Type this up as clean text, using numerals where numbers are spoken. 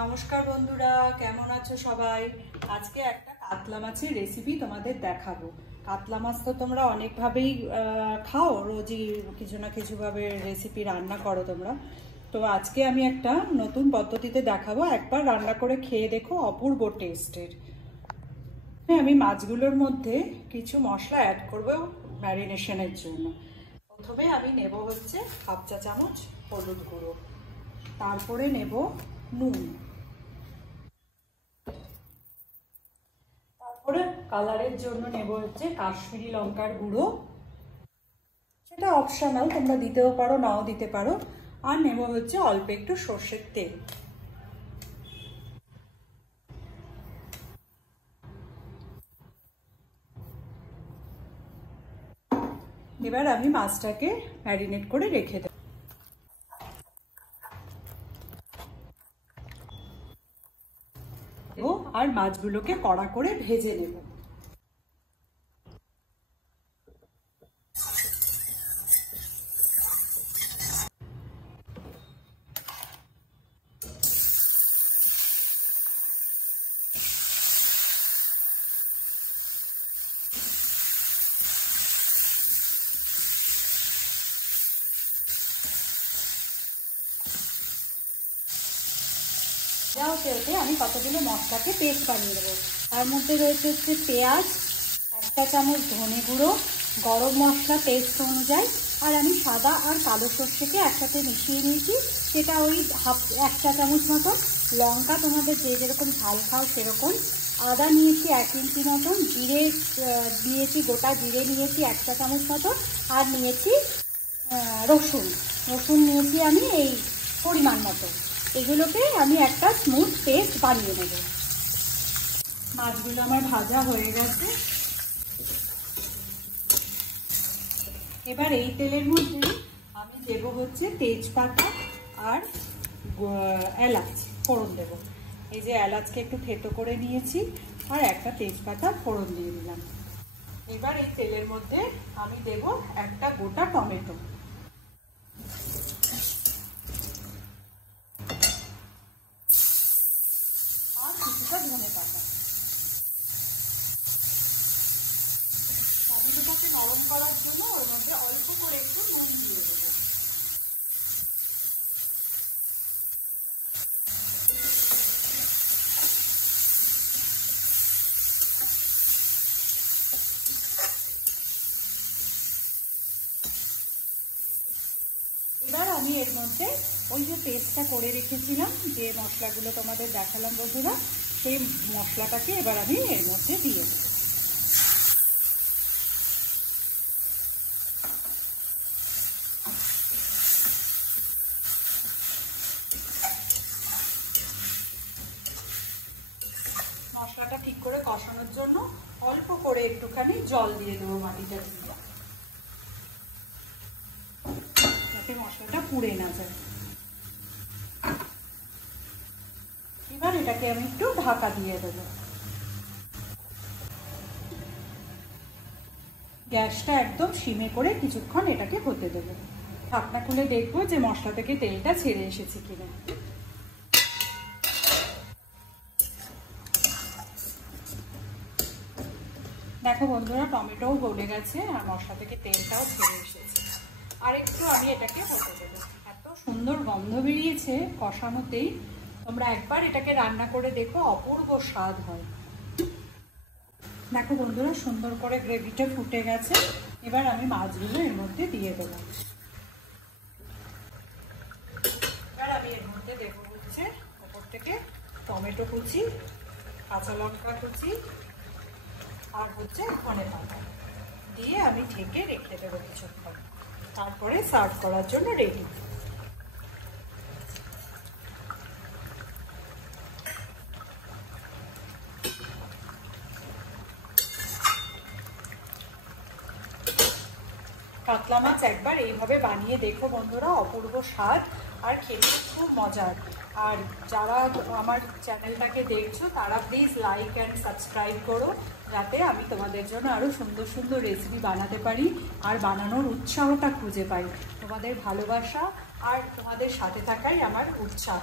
নমস্কার বন্ধুরা, কেমন আছো সবাই? আজকে একটা কাতলা মাছের রেসিপি তোমাদের দেখাবো। কাতলা মাছ তো তোমরা অনেকভাবেই খাও, রোজই কিছু না কিছুভাবে রেসিপি রান্না করো তোমরা। তো আজকে আমি একটা নতুন পদ্ধতিতে দেখাবো, একবার রান্না করে খেয়ে দেখো, অপূর্ব টেস্টের। আমি মাছগুলোর মধ্যে কিছু মশলা অ্যাড করবো ম্যারিনেশনের জন্য। প্রথমে আমি নেব হচ্ছে হাফ চা চামচ হলুদ গুঁড়ো, তারপরে নেব নুন, তারপরে কালারের জন্য নেব হচ্ছে কাশ্মীরি লঙ্কার গুঁড়ো, সেটা অপশনাল, তোমরা দিতেও পারো নাও দিতে পারো। আর নেব হচ্ছে অল্প একটু সর্ষের তেল। এবার আমি মাছটাকে ম্যারিনেট করে রেখে দেব। আর মাছগুলোকে কড়া করে ভেজে নেব। হতে হতে আমি কতগুলো মশলাকে পেস্ট বানিয়ে দেবো। তার মধ্যে রয়েছে হচ্ছে পেঁয়াজ, 1 চা চামচ ধনে গুঁড়ো, গরম মশলা টেস্ট অনুযায়ী, আর আমি সাদা আর কালো সর্ষেকে একসাথে মিশিয়ে নিয়েছি, সেটা ওই 1 চা চামচ মতো। লঙ্কা তোমাদের যে যেরকম ঝাল খাও সেরকম। আদা নিয়েছি 1 ইঞ্চি মতন, জিরে নিয়েছি, গোটা জিরে নিয়েছি 1 চা চামচ মতো, আর নিয়েছি রসুন নিয়েছি আমি এই পরিমাণ মতো। এগুলোকে আমি একটা স্মুথ পেস্ট বানিয়ে নেব। মাছগুলো আমার ভাজা হয়ে গেছে। এবার এই তেলের মধ্যে আমি দেব হচ্ছে তেজপাতা আর এলাচ ফোড়ন দেব। এই যে এলাচকে একটু থেতো করে নিয়েছি, আর একটা তেজপাতা ফোড়ন দিয়ে দিলাম। এবার এই তেলের মধ্যে আমি দেব একটা গোটা টমেটো, আর কিছুটা ধনেপাতা। টমেটোটাকে নরম করার জন্য ওর মধ্যে অল্প করে একটু নুন দিয়ে দেবো। এবার আমি এর মধ্যে ওই যে পেস্টটা করে রেখেছিলাম, যে মশলাগুলো তোমাদের দেখালাম বন্ধুরা, সেই মশলাটাকে এবার আমি এর মধ্যে দিয়ে দেবো। মশলাটা ঠিক করে কষানোর জন্য অল্প করে একটুখানি জল দিয়ে দেবো মাটিটা দিয়ে, যাতে মশলাটা পুড়ে না যায়। এবার এটাকে আমি একটু ঢাকা দিয়ে দেবো। গ্যাসটা একদম সিমে করে কিছুক্ষণ এটাকে হতে দেবো। ঢাকনা খুলে দেখবো যে মশলা থেকে তেলটা ছেড়ে এসেছে কিনা। দেখো বন্ধুরা, টমেটোও গলে গেছে আর মশলা থেকে তেলটাও ছেড়ে এসেছে। আর একটু আমি এটাকে হতে দেবো। এত সুন্দর গন্ধ বেরিয়েছে কষানোতেই, তোমরা একবার এটাকে রান্না করে দেখো, অপূর্ব স্বাদ হয়। দেখো বন্ধুরা, সুন্দর করে গ্রেভিটা ফুটে গেছে। এবার আমি মাছগুলো এর মধ্যে দিয়ে দেবো। এবার আমি এর মধ্যে দেবো হচ্ছে ওপর থেকে টমেটো কুচি, কাঁচা লঙ্কা কুচি, আর হচ্ছে ধনেপাতা দিয়ে আমি ঢেকে রেখে দেবো কিছুক্ষণ। তারপরে সার্ভ করার জন্য রেডি। কাতলা মাছ একবার এইভাবে বানিয়ে দেখো বন্ধুরা, অপূর্ব স্বাদ আর খেতে খুব মজার। আর যারা আমার চ্যানেলটাকে দেখছো তারা প্লিজ লাইক অ্যান্ড সাবস্ক্রাইব করো, যাতে আমি তোমাদের জন্য আরও সুন্দর সুন্দর রেসিপি বানাতে পারি আর বানানোর উৎসাহটা খুঁজে পাই। তোমাদের ভালোবাসা আর তোমাদের সাথে থাকাই আমার উৎসাহ।